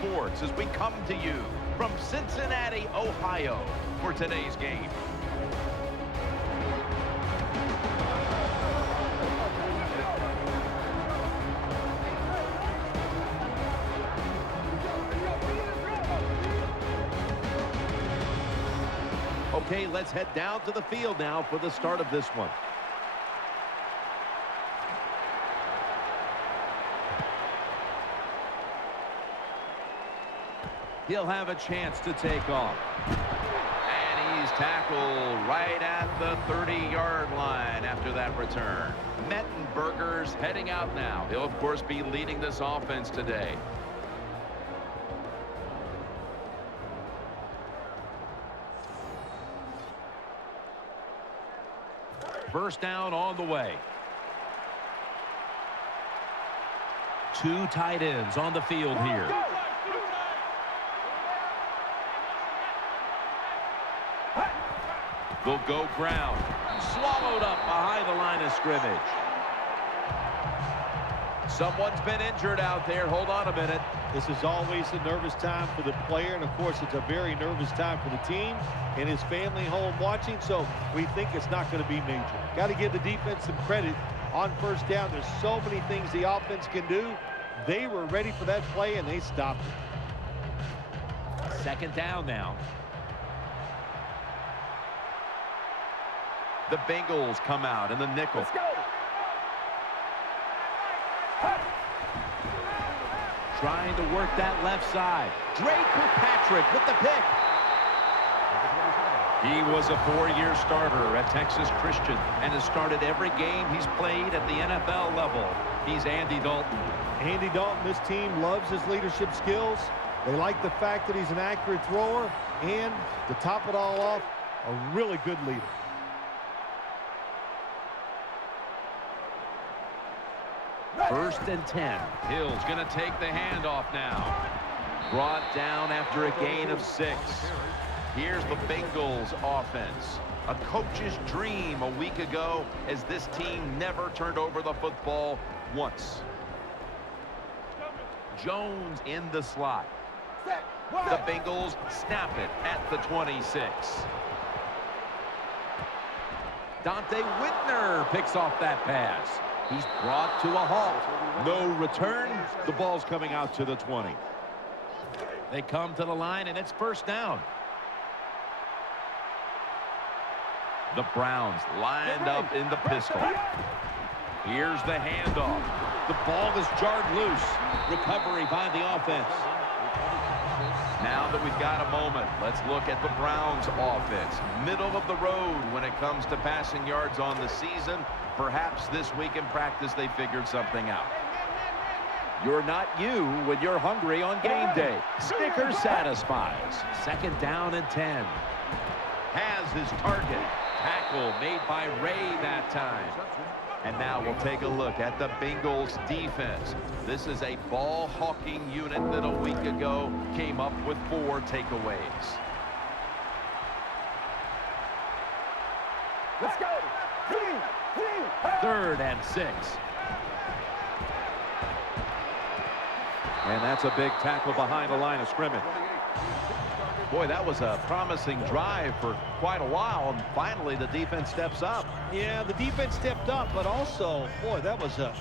sports as we come to you from Cincinnati, Ohio for today's game. Okay, let's head down to the field now for the start of this one. He'll have a chance to take off. And he's tackled right at the 30-yard line after that return. Mettenberger's heading out now. He'll, of course, be leading this offense today. First down on the way. Two tight ends on the field here. They'll go ground. Swallowed up behind the line of scrimmage. Someone's been injured out there. Hold on a minute. This is always a nervous time for the player, and of course it's a very nervous time for the team and his family home watching, so we think it's not going to be major. Got to give the defense some credit on first down. There's so many things the offense can do. They were ready for that play, and they stopped it. Second down now. The Bengals come out in the nickel. Let's go. Trying to work that left side. Drake Kirkpatrick with the pick. He was a four-year starter at Texas Christian and has started every game he's played at the NFL level. He's Andy Dalton. Andy Dalton, this team loves his leadership skills. They like the fact that he's an accurate thrower, and to top it all off, a really good leader. First and 10. Hill's going to take the handoff now. Brought down after a gain of 6. Here's the Bengals offense. A coach's dream a week ago as this team never turned over the football once. Jones in the slot. The Bengals snap it at the 26. Dante Whitner picks off that pass. He's brought to a halt. No return. The ball's coming out to the 20. They come to the line, and it's first down. The Browns lined up in the pistol. Here's the handoff. The ball is jarred loose. Recovery by the offense. Now that we've got a moment, let's look at the Browns offense. Middle of the road when it comes to passing yards on the season. Perhaps this week in practice they figured something out. You're not you when you're hungry on game day. Snickers satisfies. Second down and 10. Has his target. Tackle made by Ray that time. And now we'll take a look at the Bengals defense. This is a ball-hawking unit that a week ago came up with 4 takeaways. Let's go. Third and 6. And that's a big tackle behind the line of scrimmage. Boy, that was a promising drive for quite a while, and finally the defense steps up. Yeah, the defense stepped up, but also, boy, that was a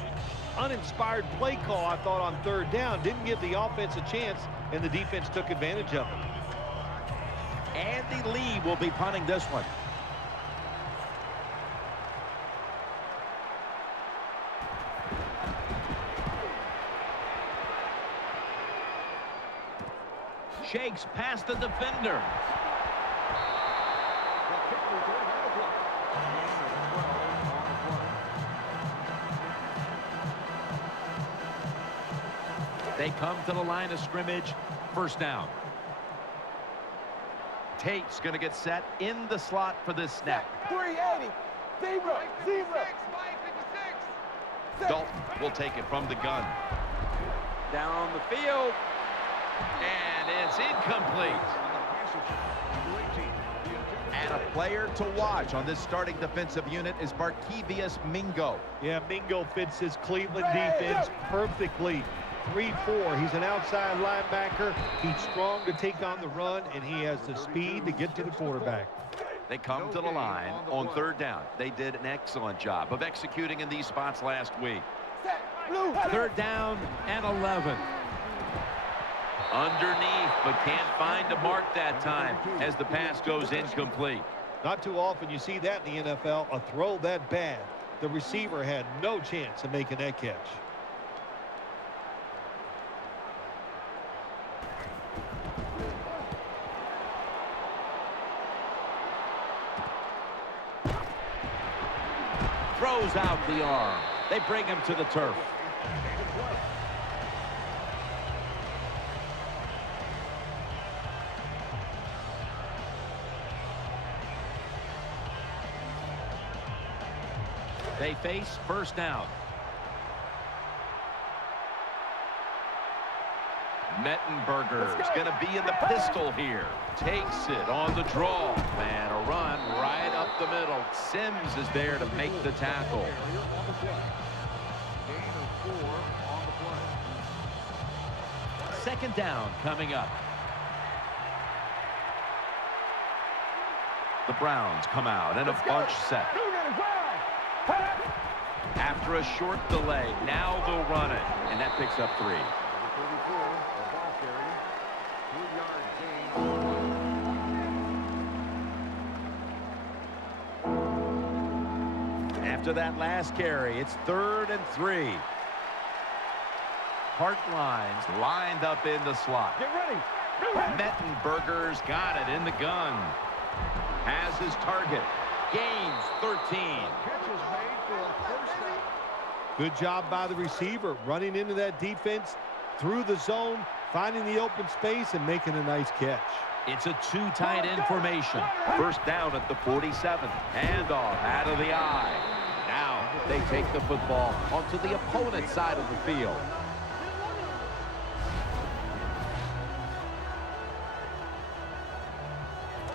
uninspired play call, I thought, on third down. Didn't give the offense a chance, and the defense took advantage of it. Andy Lee will be punting this one. Shakes past the defender. They come to the line of scrimmage. First down. Tate's going to get set in the slot for this snap. 380. Zebra. Dalton will take it from the gun. Down the field. And it's incomplete. And a player to watch on this starting defensive unit is Barkevious Mingo. Yeah, Mingo fits his Cleveland defense perfectly. 3'4". He's an outside linebacker. He's strong to take on the run, and he has the speed to get to the quarterback. They come to the line on third down. They did an excellent job of executing in these spots last week. Third down and 11. Underneath, but can't find a mark that time as the pass goes incomplete. Not too often you see that in the NFL, a throw that bad. The receiver had no chance of making that catch. Throws out the arm. They bring him to the turf. They face first down. Mettenberger's going to be in the pistol here. Takes it on the draw. And a run right up the middle. Sims is there to make the tackle. Second down coming up. The Browns come out in a bunch set. After a short delay, now they'll run it. And that picks up 3. After that last carry, it's 3rd and 3. Hart lines lined up in the slot. Get ready. Mettenberger's got it in the gun. Has his target. Gains 13. Good job by the receiver, running into that defense, through the zone, finding the open space, and making a nice catch. It's a 2 tight end formation. First down at the 47. Handoff out of the eye. Now they take the football onto the opponent's side of the field.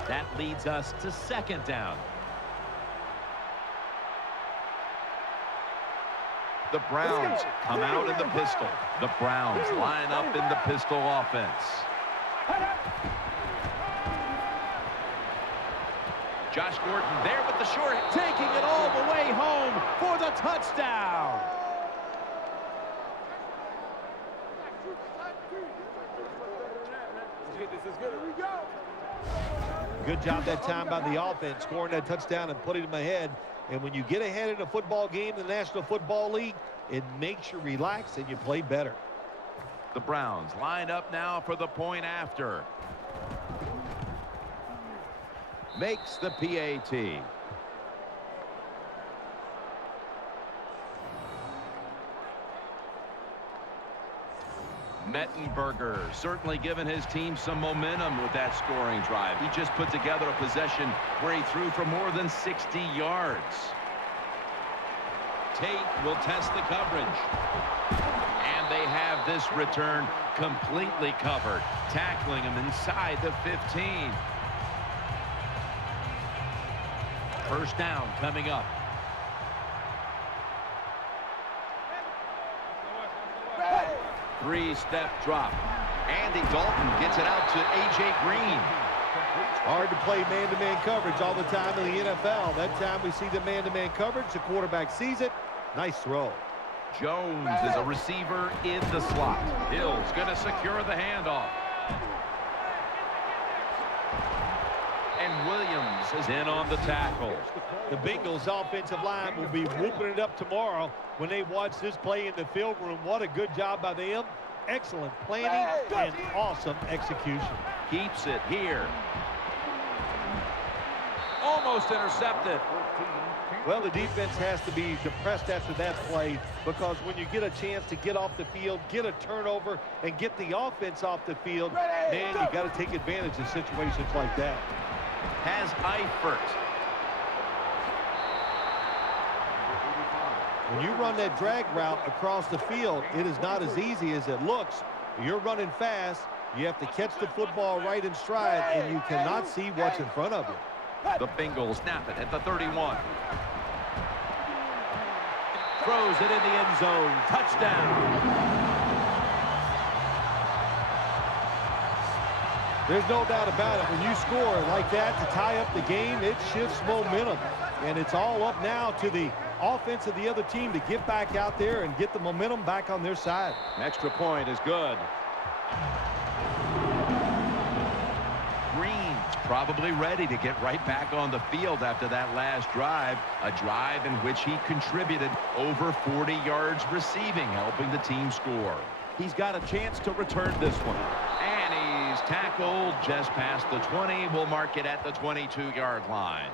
That leads us to second down. The Browns come out in the pistol. The Browns line up in the pistol offense. Josh Gordon there with the short, taking it all the way home for the touchdown. Good job that time by the offense, scoring that touchdown and putting them ahead. And when you get ahead in a football game in the National Football League, it makes you relax and you play better. The Browns line up now for the point after. Makes the PAT. Mettenberger certainly given his team some momentum with that scoring drive. He just put together a possession where he threw for more than 60 yards. Tate will test the coverage. And they have this return completely covered, tackling him inside the 15. First down coming up. Three-step drop. Andy Dalton gets it out to A.J. Green. Hard to play man-to-man coverage all the time in the NFL. That time we see the man-to-man coverage. The quarterback sees it. Nice throw. Jones is a receiver in the slot. Hill's going to secure the handoff. And Williams is in on the tackle. The Bengals offensive line will be whooping it up tomorrow when they watch this play in the film room. What a good job by them. Excellent planning and awesome execution. Keeps it here. Almost intercepted. Well, the defense has to be depressed after that play, because when you get a chance to get off the field, get a turnover, and get the offense off the field, man, you got to take advantage of situations like that. Has Eifert. When you run that drag route across the field, it is not as easy as it looks. You're running fast. You have to catch the football right in stride, and you cannot see what's in front of you. The Bengals snap it at the 31. Throws it in the end zone. Touchdown. There's no doubt about it. When you score like that to tie up the game, it shifts momentum. And it's all up now to the offense of the other team to get back out there and get the momentum back on their side. An extra point is good. Green's probably ready to get right back on the field after that last drive. A drive in which he contributed over 40 yards receiving, helping the team score. He's got a chance to return this one. And he's tackled just past the 20. We'll mark it at the 22-yard line.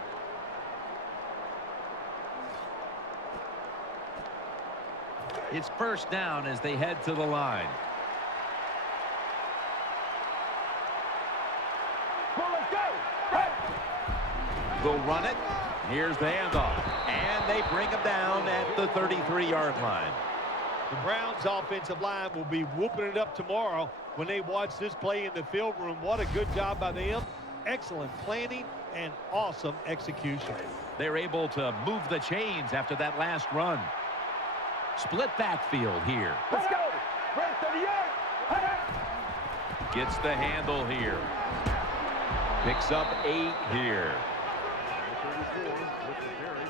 It's first down as they head to the line. They'll run it. Here's the handoff. And they bring him down at the 33-yard line. The Browns' offensive line will be whooping it up tomorrow when they watch this play in the film room. What a good job by them. Excellent planning and awesome execution. They're able to move the chains after that last run. Split backfield here. Let's go. Red 38. Gets the handle here. Picks up 8 here.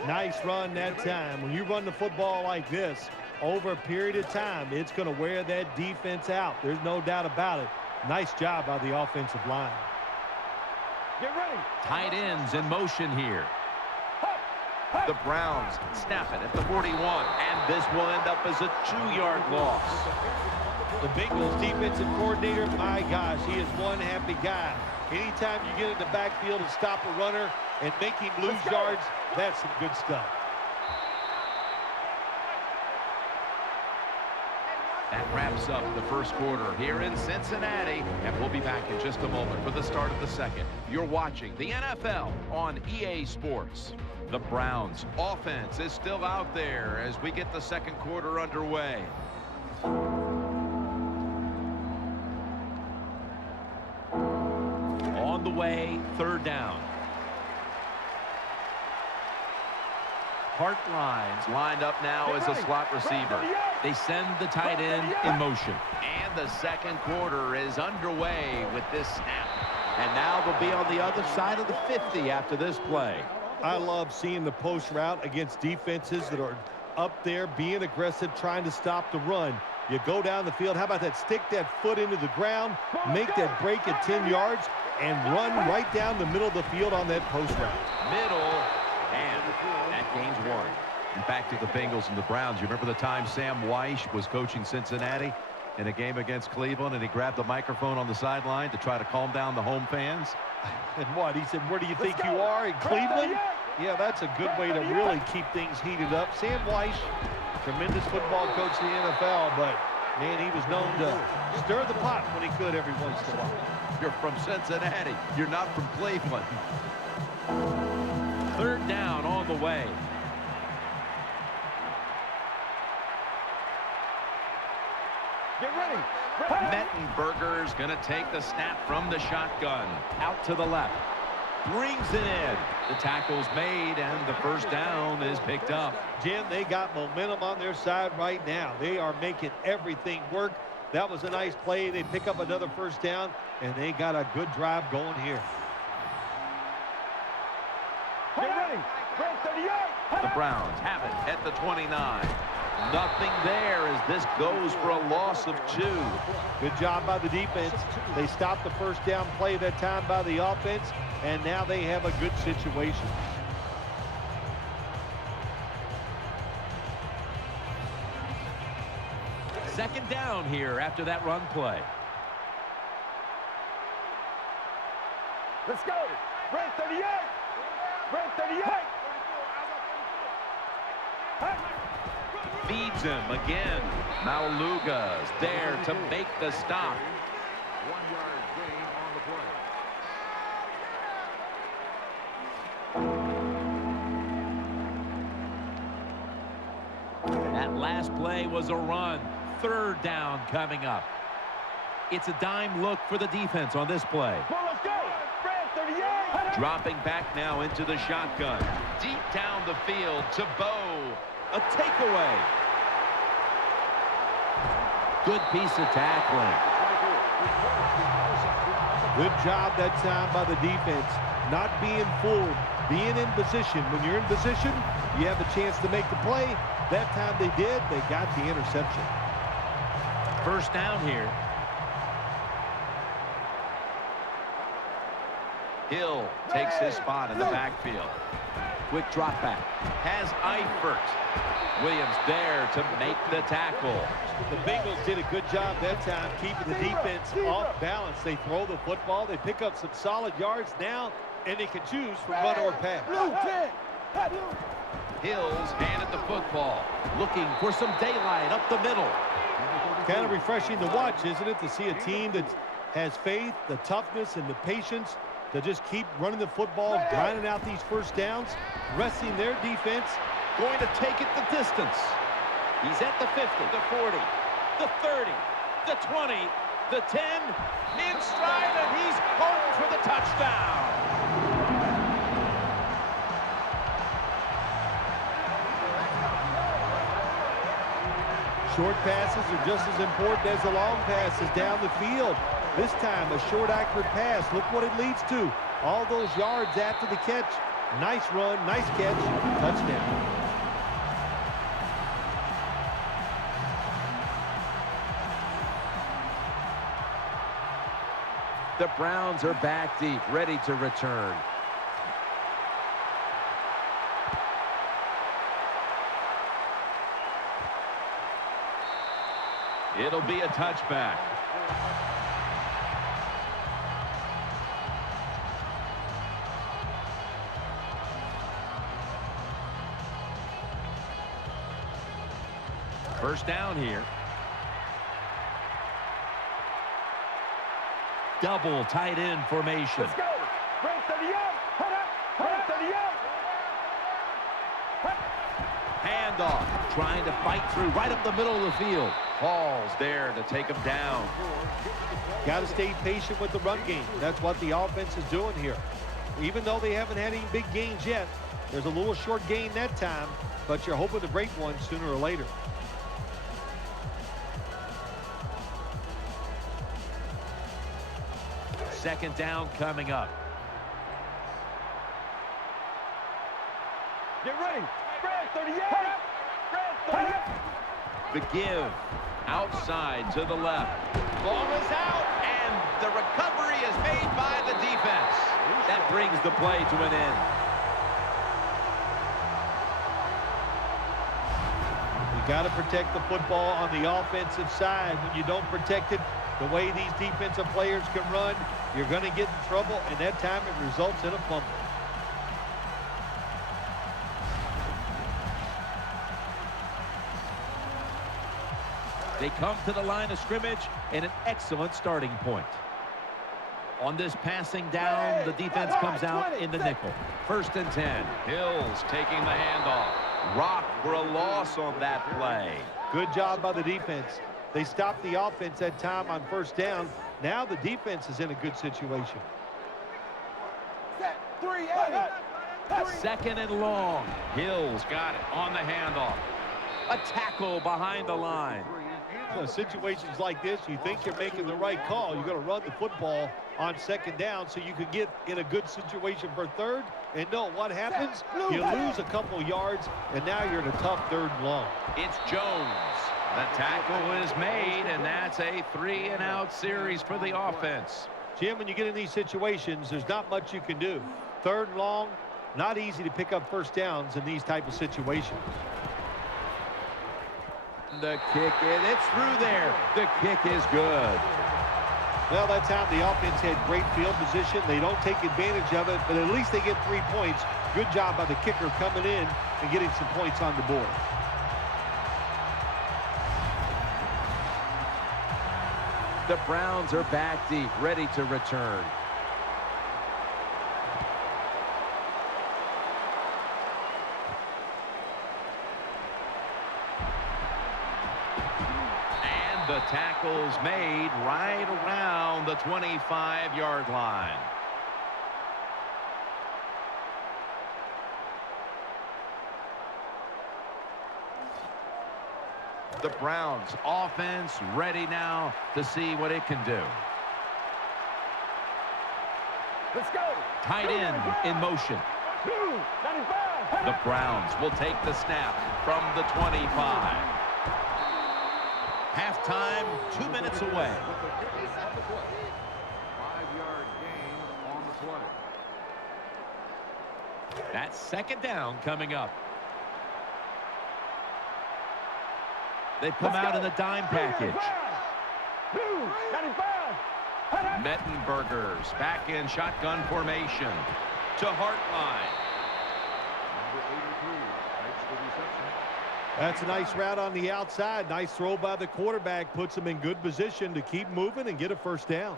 Nice run that time. When you run the football like this over a period of time, it's going to wear that defense out. There's no doubt about it. Nice job by the offensive line. Get ready. Tight ends in motion here. The Browns snap it at the 41, and this will end up as a 2-yard loss. The Bengals defensive coordinator, my gosh, he is one happy guy. Anytime you get in the backfield and stop a runner and make him lose yards, that's some good stuff. That wraps up the first quarter here in Cincinnati, and we'll be back in just a moment for the start of the second. You're watching the NFL on EA Sports. The Browns offense is still out there as we get the second quarter underway. On the way, third down. Hartline's lined up now as a slot receiver. They send the tight end in motion. And the second quarter is underway with this snap. And now they'll be on the other side of the 50 after this play. I love seeing the post route against defenses that are up there being aggressive, trying to stop the run. You go down the field. How about that? Stick that foot into the ground, make that break at 10 yards, and run right down the middle of the field on that post route. Middle, and that gains 1. And back to the Bengals and the Browns. You remember the time Sam Weish was coaching Cincinnati in a game against Cleveland, and he grabbed the microphone on the sideline to try to calm down the home fans? And what? He said, where do you think you are, in Cleveland? Yeah, that's a good way to really keep things heated up. Sam Weish, tremendous football coach in the NFL, but, man, he was known to stir the pot when he could every once in a while. You're from Cincinnati. You're not from Cleveland. Third down on the way. Get ready. Mettenberger's going to take the snap from the shotgun. Out to the left. Brings it in. The tackle's made, and the first down is picked up. Jim, they got momentum on their side right now. They are making everything work. That was a nice play. They pick up another first down, and they got a good drive going here. Get ready. Red 38. The Browns have it at the 29. Nothing there as this goes for a loss of 2. Good job by the defense. They stopped the first down play that time by the offense, and now they have a good situation. Second down here after that run play. Let's go. Red 38. Red 38. Feeds him again. Mauluga's there to make the stop. 1-yard gain on the play. That last play was a run. Third down coming up. It's a dime look for the defense on this play. Well, let's go. Red 38. Dropping back now into the shotgun. Deep down the field to Bo. A takeaway. Good piece of tackling. Good job that time by the defense. Not being fooled, being in position. When you're in position, you have a chance to make the play. That time they did. They got the interception. First down here. Hill takes his spot in the backfield. Quick drop back. Has Eifert. Williams there to make the tackle. The Bengals did a good job that time keeping the defense off balance. They throw the football. They pick up some solid yards now, and they can choose from run or pass. Hill's handed the football. Looking for some daylight up the middle. Kind of refreshing to watch, isn't it, to see a team that has faith, the toughness, and the patience to just keep running the football, grinding out these first downs, resting their defense. Going to take it the distance. He's at the 50, the 40, the 30, the 20, the 10, in stride, and he's home for the touchdown. Short passes are just as important as the long passes down the field. This time, a short, accurate pass. Look what it leads to. All those yards after the catch. Nice run, nice catch, touchdown. The Browns are back deep, ready to return. It'll be a touchback. First down here. Double tight end formation. Let's go. Break 38. Head up. Break 38. Handoff. Trying to fight through right up the middle of the field. Hall's there to take him down. Got to stay patient with the run game. That's what the offense is doing here. Even though they haven't had any big gains yet, there's a little short gain that time, but you're hoping to break one sooner or later. Second down coming up. Get ready. Break 38. Break 38. The give. Outside to the left. Ball is out, and the recovery is made by the defense. That brings the play to an end. You got to protect the football on the offensive side. When you don't protect it, the way these defensive players can run, you're going to get in trouble, and that time it results in a fumble. They come to the line of scrimmage and an excellent starting point. On this passing down, the defense comes out in the nickel. First and 10. Hill's taking the handoff. Rock for a loss on that play. Good job by the defense. They stopped the offense that time on first down. Now the defense is in a good situation. Set. 3-8. Second and long. Hill's got it on the handoff. A tackle behind the line. Situations like this, you think you're making the right call. You're going to run the football on second down so you can get in a good situation for third. And no, what happens? You lose a couple yards, and now you're in a tough third and long. It's Jones. The tackle is made, and that's a 3-and-out series for the offense. Jim, when you get in these situations, there's not much you can do. Third and long, not easy to pick up first downs in these type of situations. The kick, it's through there. The kick is good. Well, that time the offense had great field position. They don't take advantage of it, but at least they get 3 points. Good job by the kicker coming in and getting some points on the board. The Browns are back deep, ready to return. The tackle's made right around the 25-yard line. The Browns offense ready now to see what it can do. Let's go. Tight end in motion. 95. The Browns will take the snap from the 25. Halftime, 2 minutes away. 5-yard gain on the play. That's second down coming up. They come out in the dime package. 95. Mettenbergers back in shotgun formation to Hartline. Number 83 makes the reception. That's a nice route on the outside. Nice throw by the quarterback. Puts him in good position to keep moving and get a first down.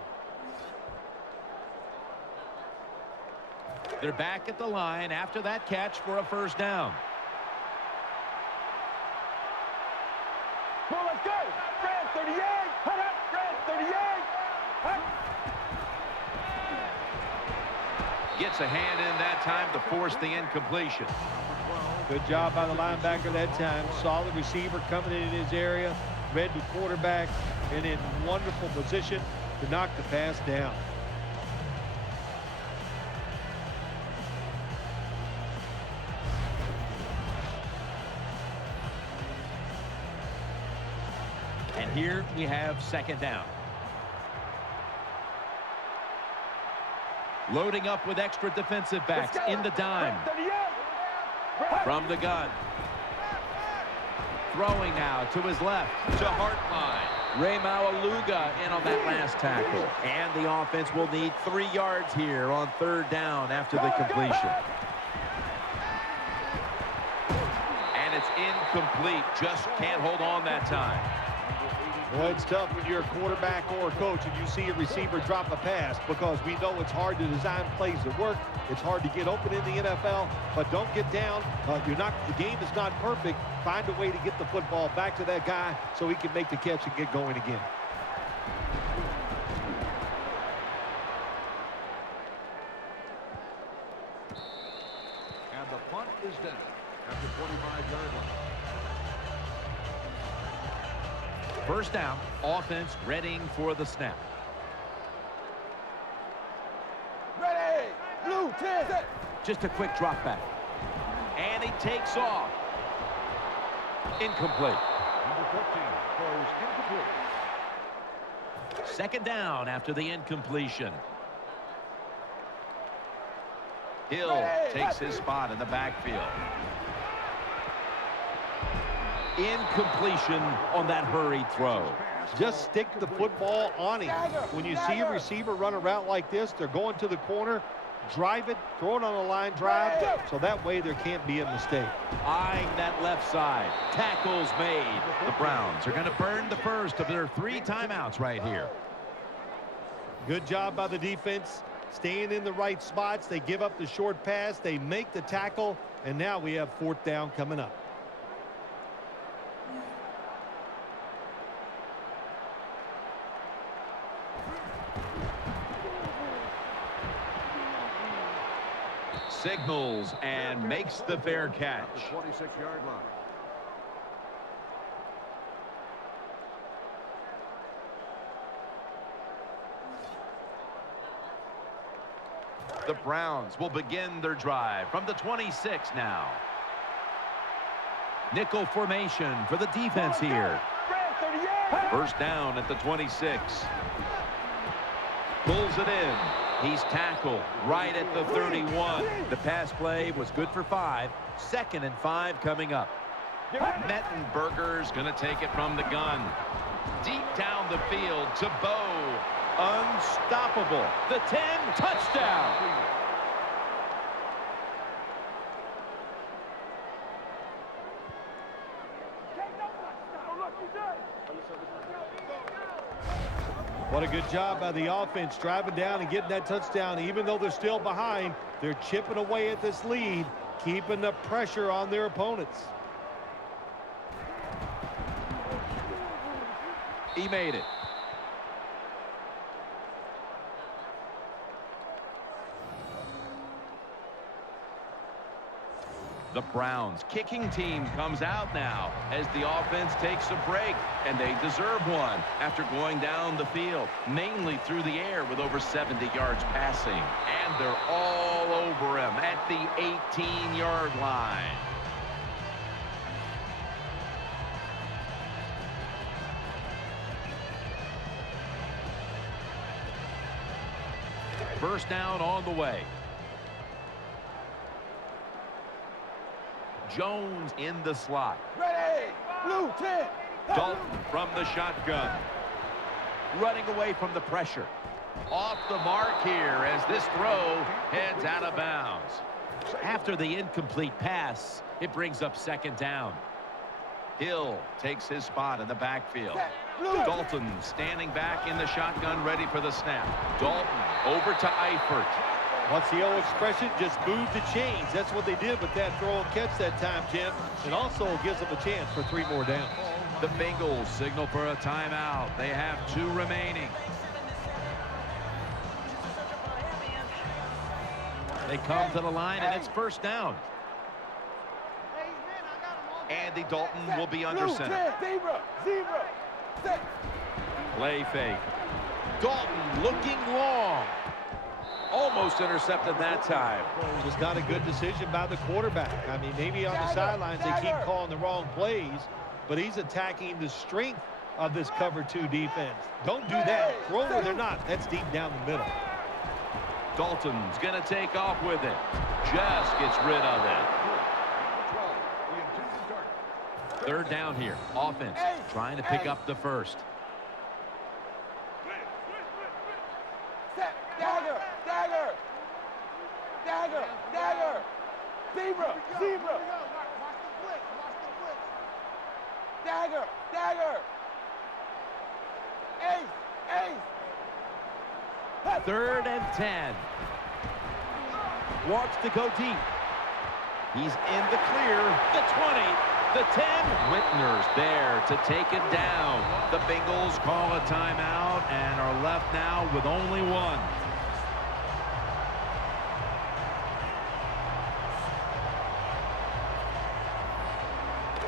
They're back at the line after that catch for a first down. Come on, let's go. Red 38. Red 38. Gets a hand in that time to force the incompletion. Good job by the linebacker that time. Solid receiver coming in his area. Read the quarterback and in wonderful position to knock the pass down. And here we have second down. Loading up with extra defensive backs in the dime. Red 38. From the gun. Throwing now to his left to Hartline. Ray Maualuga in on that last tackle. And the offense will need 3 yards here on third down after the completion. And it's incomplete. Just can't hold on that time. Well, it's tough when you're a quarterback or a coach and you see a receiver drop a pass because we know it's hard to design plays that work. It's hard to get open in the NFL, but don't get down. The game is not perfect. Find a way to get the football back to that guy so he can make the catch and get going again. And the punt is down at the 25-yard line. First down, offense readying for the snap. Ready. Blue 10. Set. Just a quick drop back. And he takes off. Incomplete. Number 14 throws incomplete. Second down after the incompletion. Hill takes his spot in the backfield. Incompletion on that hurried throw. Just stick the football on him. When you see a receiver run a route like this, they're going to the corner, drive it, throw it on a line drive, so that way there can't be a mistake. Eyeing that left side. Tackles made. The Browns are going to burn the first of their 3 timeouts right here. Good job by the defense, staying in the right spots. They give up the short pass, they make the tackle, and now we have fourth down coming up. Signals and makes the fair catch. The 26-yard line. The Browns will begin their drive from the 26 now. Nickel formation for the defense here. Red 38. First down at the 26. Pulls it in. He's tackled right at the 31. The pass play was good for 5. 2nd and 5 coming up. Mettenberger's going to take it from the gun. Deep down the field to Bowe. Unstoppable. The 10, touchdown. What a good job by the offense driving down and getting that touchdown. Even though they're still behind, they're chipping away at this lead, keeping the pressure on their opponents. He made it. The Browns kicking team comes out now as the offense takes a break, and they deserve one after going down the field, mainly through the air with over 70 yards passing. And they're all over him at the 18-yard line. First down on the way. Jones in the slot. Ready. Blue 10. Dalton from the shotgun. Running away from the pressure. Off the mark here as this throw heads out of bounds. After the incomplete pass, it brings up second down. Hill takes his spot in the backfield. Dalton standing back in the shotgun, ready for the snap. Dalton over to Eifert. What's the old expression? Just move the chains. That's what they did with that throw and catch that time, Jim. It also gives them a chance for 3 more downs. The Bengals signal for a timeout. They have 2 remaining. They come to the line, and it's first down. Andy Dalton will be under center. Zebra. Set. Play fake. Dalton looking long. Almost intercepted that time. Just not a good decision by the quarterback. I mean, maybe on the sidelines they keep calling the wrong plays, but he's attacking the strength of this cover 2 defense. Don't do that. Throw where they're not. That's deep down the middle. Dalton's going to take off with it. Just gets rid of it. Third down here. Offense trying to pick up the first. Set. Dagger. Zebra. Dagger. Ace. Third and 10. Wants to go deep. He's in the clear. The 20, the 10. Whitner's there to take it down. The Bengals call a timeout and are left now with only 1.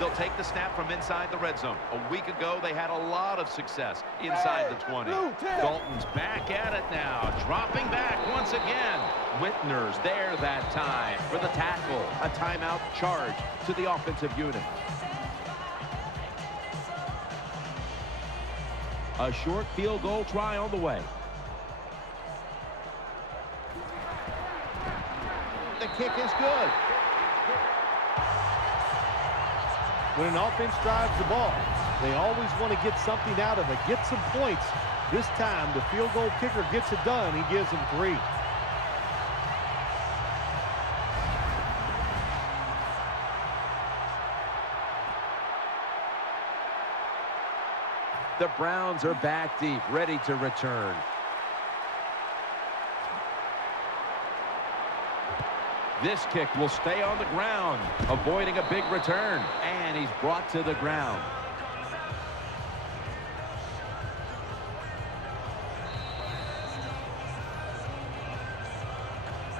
They'll take the snap from inside the red zone. A week ago, they had a lot of success inside the 20. Dalton's back at it now, dropping back once again. Whitner's there that time for the tackle. A timeout charge to the offensive unit. A short field goal try on the way. The kick is good. When an offense drives the ball, they always want to get something out of it, get some points. This time, the field goal kicker gets it done. He gives them 3. The Browns are back deep, ready to return. This kick will stay on the ground, avoiding a big return, and he's brought to the ground.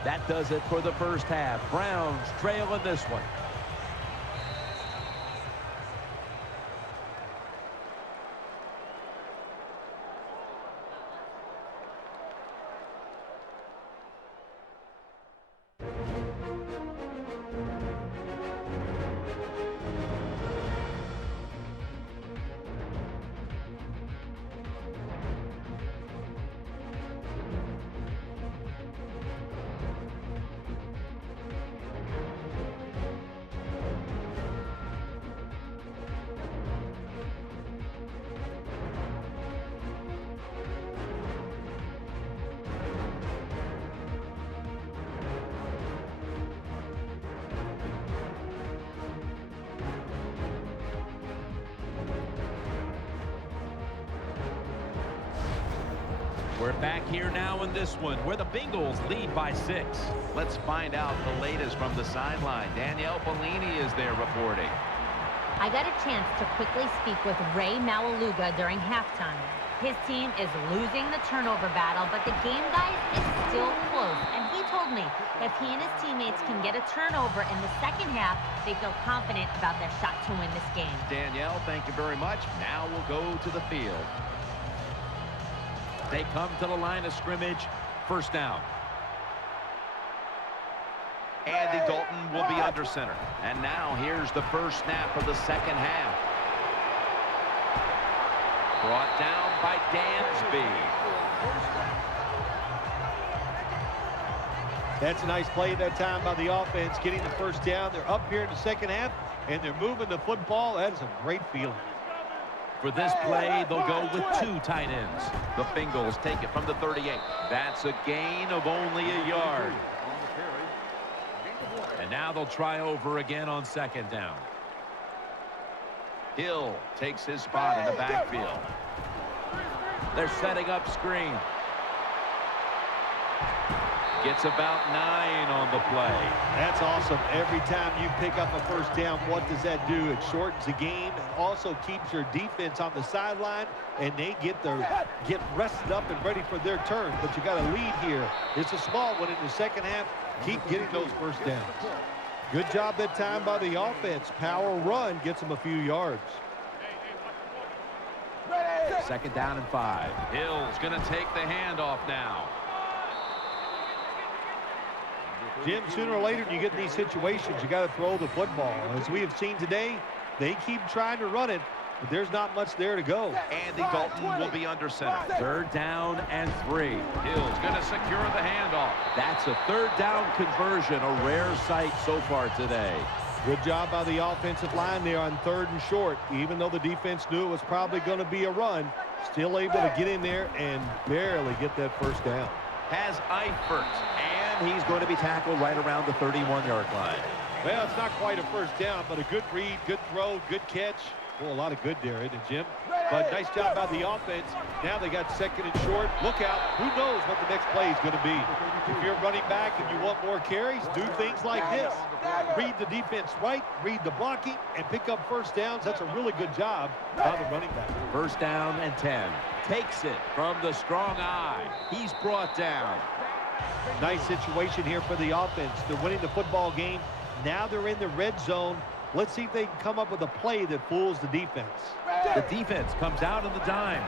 That does it for the first half. Browns trail in this one. We're back here now in this one where the Bengals lead by 6. Let's find out the latest from the sideline. Danielle Bellini is there reporting. I got a chance to quickly speak with Ray Malaluga during halftime. His team is losing the turnover battle, but the game, guys, is still close. And he told me differently. If he and his teammates can get a turnover in the second half, they feel confident about their shot to win this game. Danielle, thank you very much. Now we'll go to the field. They come to the line of scrimmage. First down. Andy Dalton will be under center. And now here's the first snap of the second half. Brought down by Dansby. That's a nice play that time by the offense, getting the first down. They're up here in the second half, and they're moving the football. That is a great feeling. For this play, they'll go with 2 tight ends. The Bengals take it from the 38. That's a gain of only a yard. And now they'll try over again on second down. Hill takes his spot in the backfield. They're setting up screen. Gets about 9 on the play. That's awesome. Every time you pick up a first down, what does that do? It shortens the game and also keeps your defense on the sideline, and they get rested up and ready for their turn. But you got a lead here. It's a small one in the second half. Keep getting those first downs. Good job that time by the offense. Power run gets them a few yards. Second down and 5. Hill's going to take the handoff now. Jim, sooner or later, when you get in these situations, you got to throw the football. As we have seen today, they keep trying to run it, but there's not much there to go. Andy Dalton will be under center. Third down and 3. Hill's going to secure the handoff. That's a third down conversion, a rare sight so far today. Good job by the offensive line there on 3rd and short. Even though the defense knew it was probably going to be a run, still able to get in there and barely get that first down. Has Eifert, and he's going to be tackled right around the 31-yard line. Well, it's not quite a first down, but a good read, good throw, good catch. Well, a lot of good there, isn't it, Jim? But nice job by the offense. Now they got 2nd and short. Look out. Who knows what the next play is going to be? If you're running back and you want more carries, do things like this. Read the defense right, read the blocking, and pick up first downs. That's a really good job by the running back. First down and 10. Takes it from the strong eye. He's brought down. Nice situation here for the offense. They're winning the football game. Now they're in the red zone. Let's see if they can come up with a play that fools the defense. The defense comes out on the dime.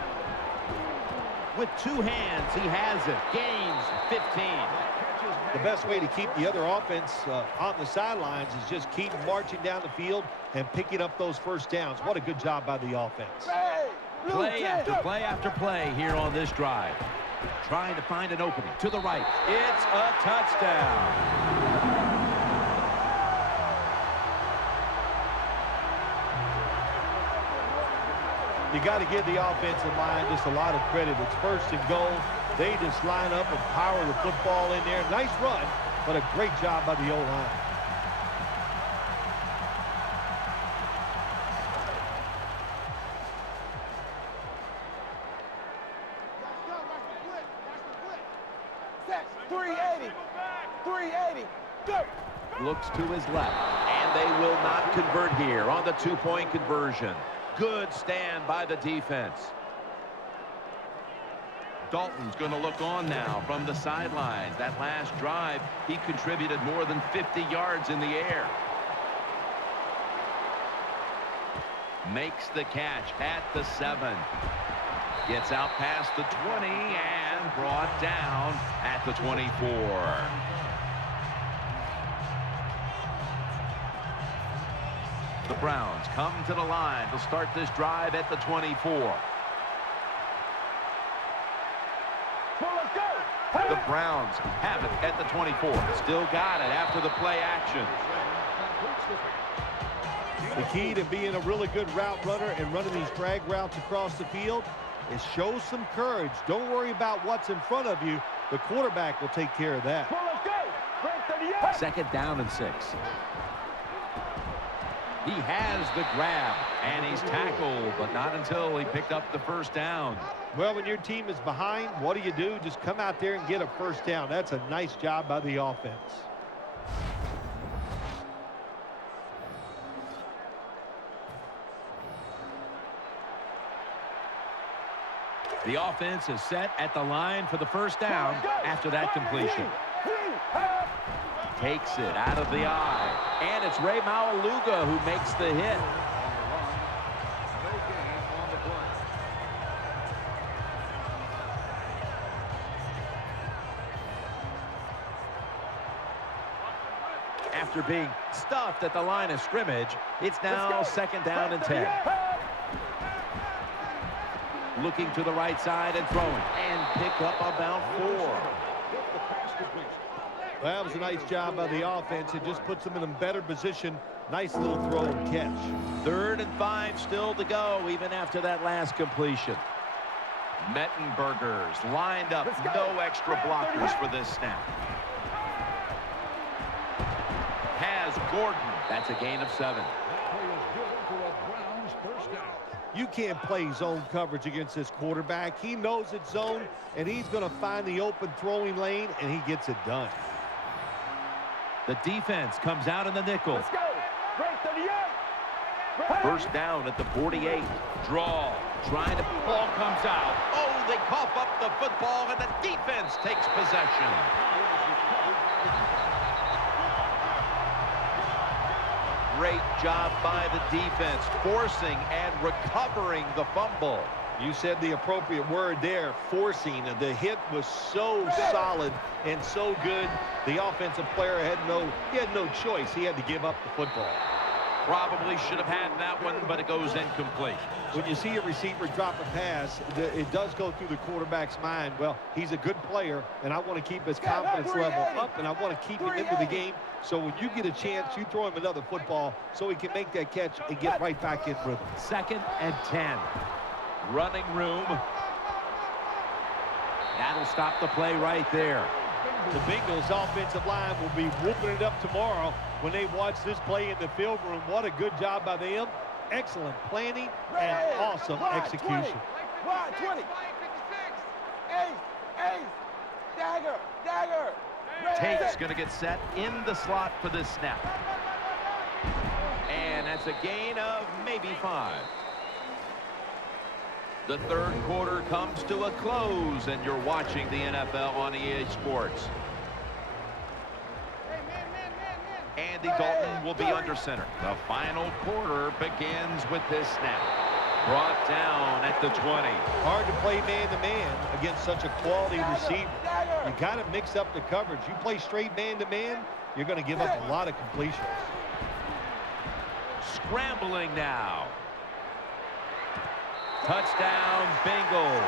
With 2 hands, he has it. Gains 15. The best way to keep the other offense on the sidelines is just keep marching down the field and picking up those first downs. What a good job by the offense. Play after play after play here on this drive. Trying to find an opening to the right. It's a touchdown. You got to give the offensive line just a lot of credit. It's 1st and goal. They just line up and power the football in there. Nice run, but a great job by the O-line. Looks to his left, and they will not convert here on the 2-point conversion. Good stand by the defense. Dalton's going to look on now from the sidelines. That last drive, he contributed more than 50 yards in the air. Makes the catch at the 7. Gets out past the 20 and brought down at the 24. The Browns come to the line to start this drive at the 24. The Browns have it at the 24. Still got it after the play action. The key to being a really good route runner and running these drag routes across the field is show some courage. Don't worry about what's in front of you. The quarterback will take care of that. 2nd down and 6. He has the grab, and he's tackled, but not until he picked up the first down. Well, when your team is behind, what do? Just come out there and get a first down. That's a nice job by the offense. The offense is set at the line for the first down after that completion. Takes it out of the eye. And it's Ray Maualuga who makes the hit. After being stuffed at the line of scrimmage, it's now second down and 10. Looking to the right side and throwing. And pick up about 4. Well, that was a nice job by the offense. It just puts them in a better position. Nice little throw and catch. 3rd and 5 still to go, even after that last completion. Mettenberger's lined up. No extra blockers for this snap. Has Gordon. That's a gain of 7. You can't play zone coverage against this quarterback. He knows it's zone, and he's going to find the open throwing lane, and he gets it done. The defense comes out in the nickel. Let's go. Break 38. First down at the 48. Draw. Trying to... Ball comes out. Oh, they cough up the football, and the defense takes possession. Great job by the defense, forcing and recovering the fumble. You said the appropriate word there, forcing. The hit was so solid and so good. The offensive player had no choice. He had to give up the football. Probably should have had that one, but it goes incomplete. When you see a receiver drop a pass, it does go through the quarterback's mind. Well, he's a good player, and I want to keep his confidence level up, and I want to keep him into the game. So when you get a chance, you throw him another football so he can make that catch and get right back in rhythm. 2nd and 10. Running room. That'll stop the play right there. The Bengals offensive line will be whooping it up tomorrow when they watch this play in the film room. What a good job by them. Excellent planning and awesome execution. Wide 20. Ace. Dagger. Tate's going to get set in the slot for this snap. And that's a gain of maybe 5. The 3rd quarter comes to a close, and you're watching the NFL on EA Sports. Andy Dalton will be under center. The final quarter begins with this snap. Brought down at the 20. Hard to play man-to-man against such a quality receiver. You got to mix up the coverage. You play straight man-to-man, you're going to give up a lot of completions. Scrambling now. Touchdown, Bengals.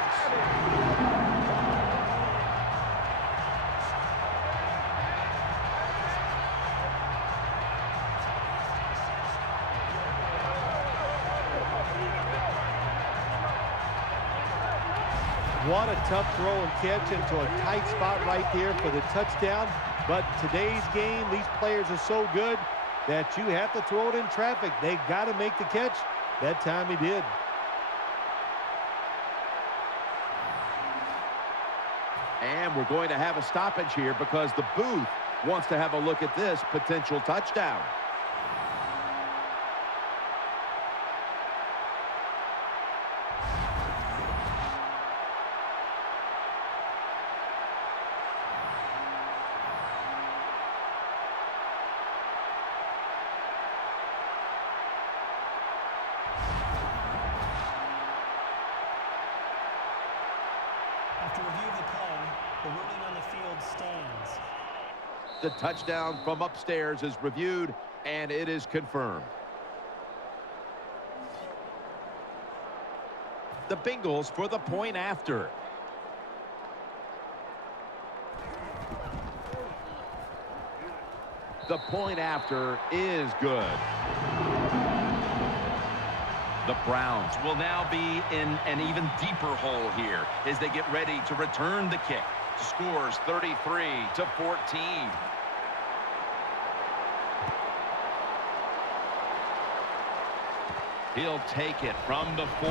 What a tough throw and catch into a tight spot right there for the touchdown. But in today's game, these players are so good that you have to throw it in traffic. They got to make the catch. That time he did. And we're going to have a stoppage here because the booth wants to have a look at this potential touchdown. After review of the play, the ruling on the field stands. The touchdown from upstairs is reviewed, and it is confirmed. The Bengals for the point after. The point after is good. The Browns will now be in an even deeper hole here as they get ready to return the kick. Scores 33-14. He'll take it from the 4.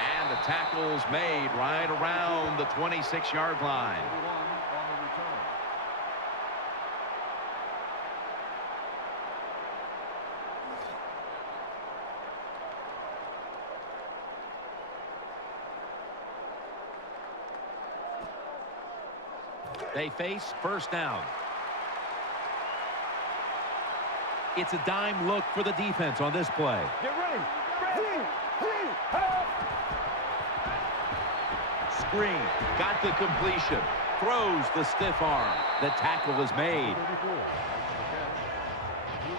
And the tackle's made right around the 26-yard line. They face first down. It's a dime look for the defense on this play. Get ready. Screen. Got the completion. Throws the stiff arm. The tackle is made.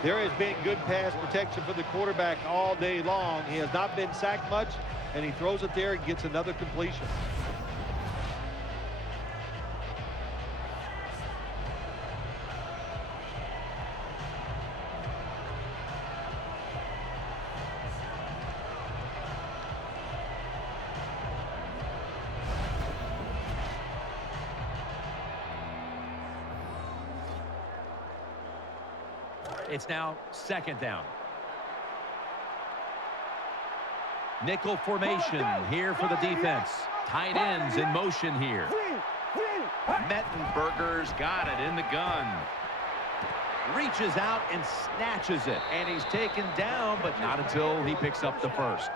There has been good pass protection for the quarterback all day long. He has not been sacked much, and he throws it there and gets another completion. It's now second down. Nickel formation here for the defense. Tight ends in motion here. Mettenberger's got it in the gun. Reaches out and snatches it. And he's taken down, but not until he picks up the first.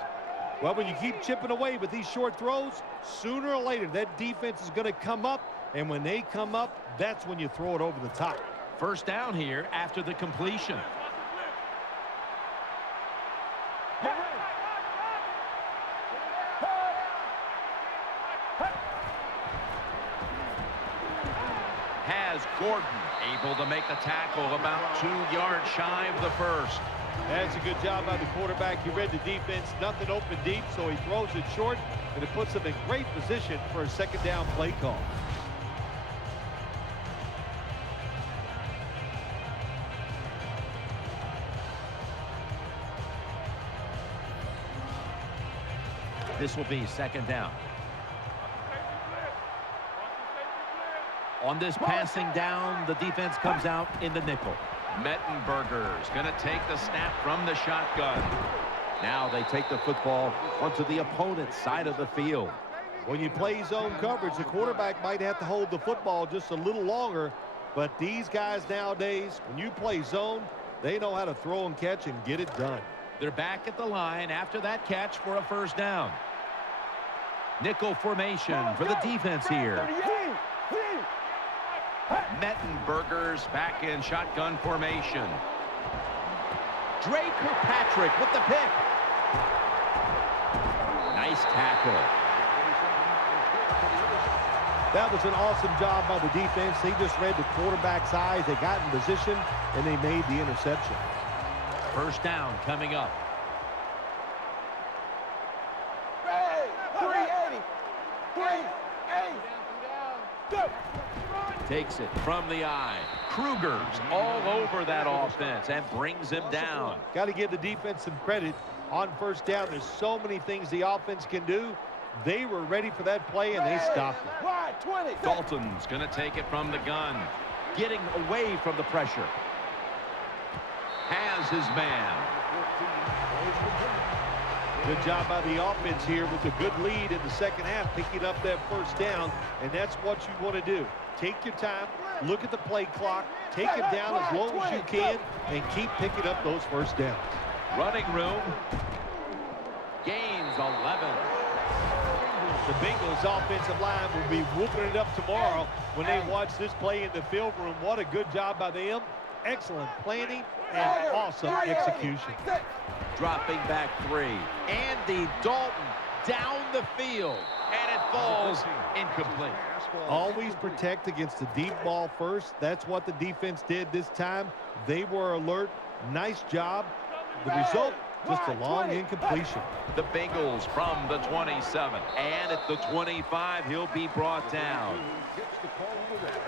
Well, when you keep chipping away with these short throws, sooner or later that defense is going to come up. And when they come up, that's when you throw it over the top. First down here after the completion. Has Gordon able to make the tackle about 2 yards shy of the first. That's a good job by the quarterback. He read the defense, nothing open deep, so he throws it short, and it puts him in great position for a second down play call. This will be second down. On this passing down, the defense comes out in the nickel. Mettenberger's going to take the snap from the shotgun. Now they take the football onto the opponent's side of the field. When you play zone coverage, the quarterback might have to hold the football just a little longer, but these guys nowadays, when you play zone, they know how to throw and catch and get it done. They're back at the line after that catch for a first down. Nickel formation for the defense here. Mettenberger's back in shotgun formation. Drake Kirkpatrick with the pick. Nice tackle. That was an awesome job by the defense. They just read the quarterback's eyes. They got in position, and they made the interception. First down coming up. Takes it from the eye. Kruger's all over that offense and brings him down. Got to give the defense some credit on first down. There's so many things the offense can do. They were ready for that play, and they stopped it. Dalton's going to take it from the gun. Getting away from the pressure. Has his man. Good job by the offense here with a good lead in the second half, picking up that first down, and that's what you want to do. Take your time, look at the play clock, take it down as long as you can, and keep picking up those first downs. Running room. Gains 11. The Bengals offensive line will be whooping it up tomorrow when they watch this play in the film room. What a good job by them. Excellent planning and awesome execution. Dropping back 3. Andy Dalton down the field, and it falls incomplete. Always protect against the deep ball first. That's what the defense did this time. They were alert. Nice job. The result, just a long incompletion. The Bengals from the 27, and at the 25, he'll be brought down.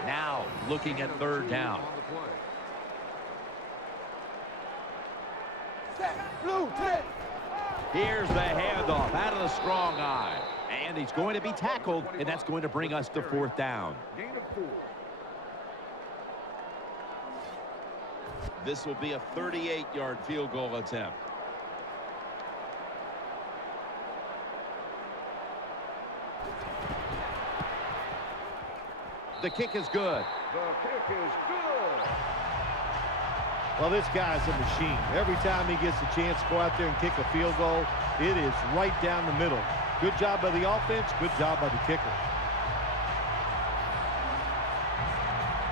Now looking at third down. Here's the handoff out of the strong eye. And he's going to be tackled, and that's going to bring us to fourth down. This will be a 38-yard field goal attempt. The kick is good. The kick is good. Well, this guy's a machine. Every time he gets a chance to go out there and kick a field goal, it is right down the middle. Good job by the offense, good job by the kicker.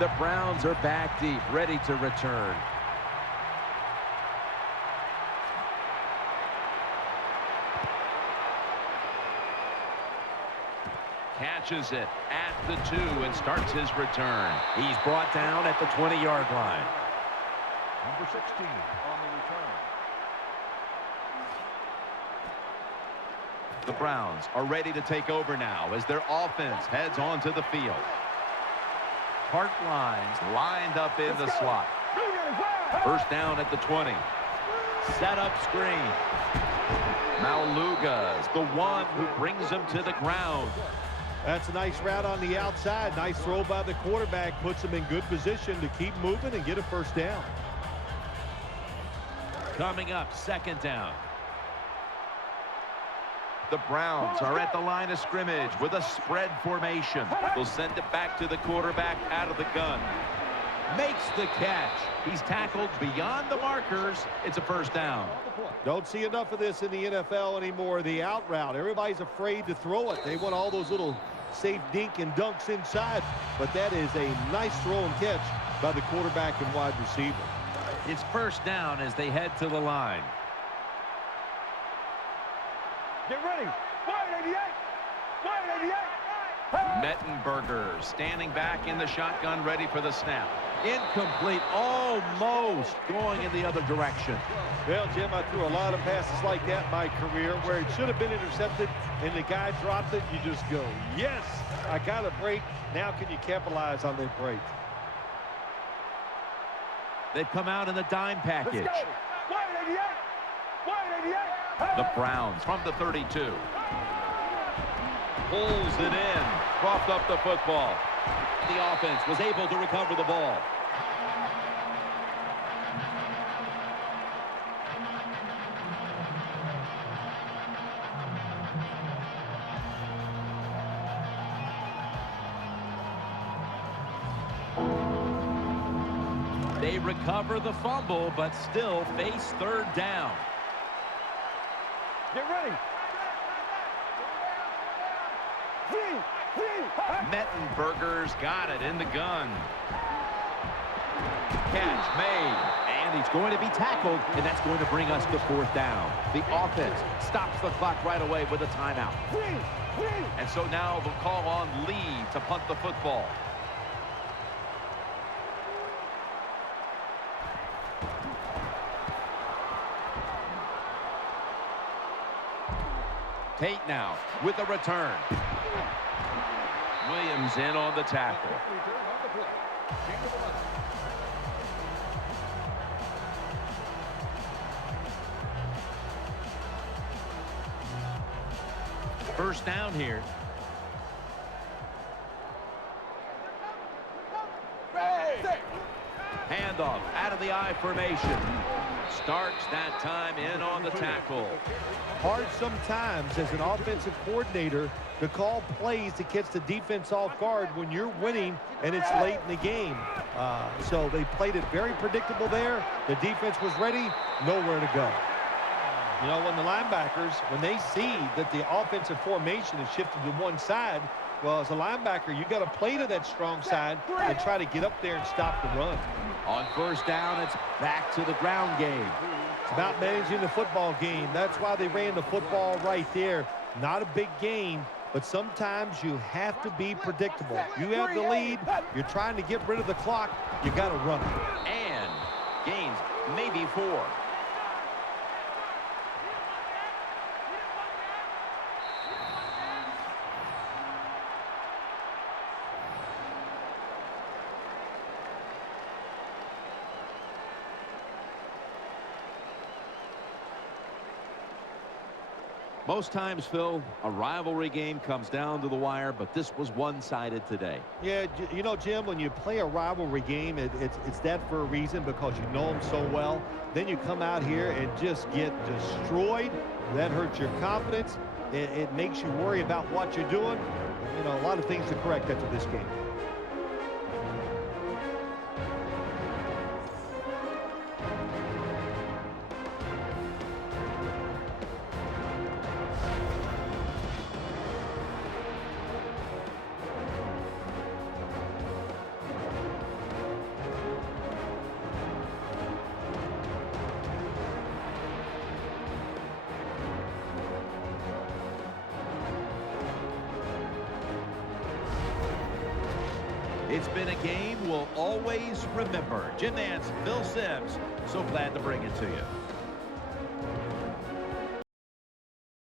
The Browns are back deep, ready to return. Catches it at the 2 and starts his return. He's brought down at the 20-yard line. Number 16 on the return. The Browns are ready to take over now as their offense heads onto the field. Hart lines lined up in the slot. First down at the 20. Set up screen. Maluga's the one who brings him to the ground. That's a nice route on the outside. Nice throw by the quarterback. Puts him in good position to keep moving and get a first down. Coming up, second down. The Browns are at the line of scrimmage with a spread formation. They'll send it back to the quarterback out of the gun. Makes the catch. He's tackled beyond the markers. It's a first down. Don't see enough of this in the NFL anymore. The out route. Everybody's afraid to throw it. They want all those little safe dink and dunks inside. But that is a nice throw and catch by the quarterback and wide receiver. It's first down as they head to the line. Get ready. 188. 188. Mettenberger standing back in the shotgun, ready for the snap. Incomplete, almost going in the other direction. Well, Jim, I threw a lot of passes like that in my career where it should have been intercepted and the guy dropped it. You just go, yes, I got a break. Now can you capitalize on that break? They've come out in the dime package. 188. 188. The Browns from the 32. Pulls it in. Coughed up the football. The offense was able to recover the ball. They recover the fumble, but still face third down. Get ready. Mettenberger's got it in the gun. Catch made. And he's going to be tackled, and that's going to bring us to fourth down. The offense stops the clock right away with a timeout. And so now they'll call on Lee to punt the football. Tate now with a return. Williams in on the tackle. First down here. Handoff out of the I formation. Starks that time in on the tackle. Hard sometimes as an offensive coordinator to call plays to catch the defense off guard when you're winning and it's late in the game. So they played it very predictable there. The defense was ready, nowhere to go. You know, when the linebackers, when they see that the offensive formation is shifted to one side, well, as a linebacker, you got to play to that strong side and try to get up there and stop the run. On first down, it's back to the ground game. It's about managing the football game. That's why they ran the football right there. Not a big gain, but sometimes you have to be predictable. You have the lead. You're trying to get rid of the clock. You got to run it. And gains maybe 4. Most times, Phil, a rivalry game comes down to the wire, but this was one-sided today. Yeah, you know, Jim, when you play a rivalry game, it's that for a reason because you know them so well. Then you come out here and just get destroyed. That hurts your confidence. It makes you worry about what you're doing. You know, a lot of things to correct after this game. It's been a game we'll always remember. Jim Nance, Phil Simms, so glad to bring it to you.